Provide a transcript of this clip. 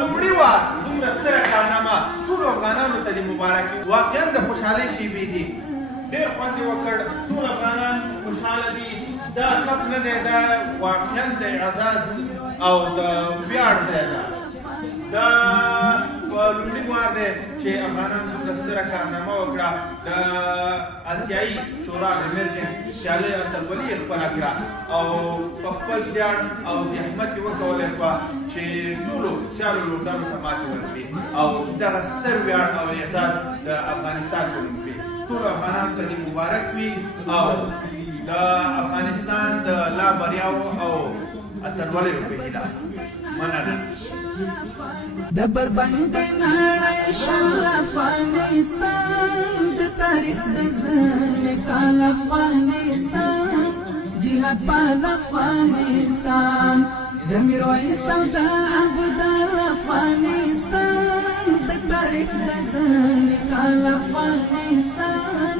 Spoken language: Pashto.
لومړي وار دومره ستره کارنامه ټولو افغانانو ته دې مبارک وي. واقعا د خوشحالۍ شېبې دي، ډېر خوند یې وکړ، ټول افغانان خوشحاله دي. دا کپ نه دی، دا واقعا د اعزاز او د ویاړ ځای ده. دا په لومړي وار دی چې افغانانو دومره ستره کارنامه وکړه. د اسیایي شورا د میرجن سیالۍ اتلولي یې خپله کړه او په خپل ویاړ او زحمت یې وکولی شوه چې ټولو سیالو لوبډلو ته ماتې ورکړي او دغه ستر ویاړ او اعزاز د افغانستان شروع کړي. ټولو افغانانو ته دې مبارک وي او د افغانستان د لا بریاو او اتلولیو په هیله. مننه. د بربنډې نړۍ شال افغانستان د تاریخ د زلمي کال افغانستان جهاد پال افغانستان د میرویس او د ابدال افغانستان د تاریخ د زلمي کال افغانستان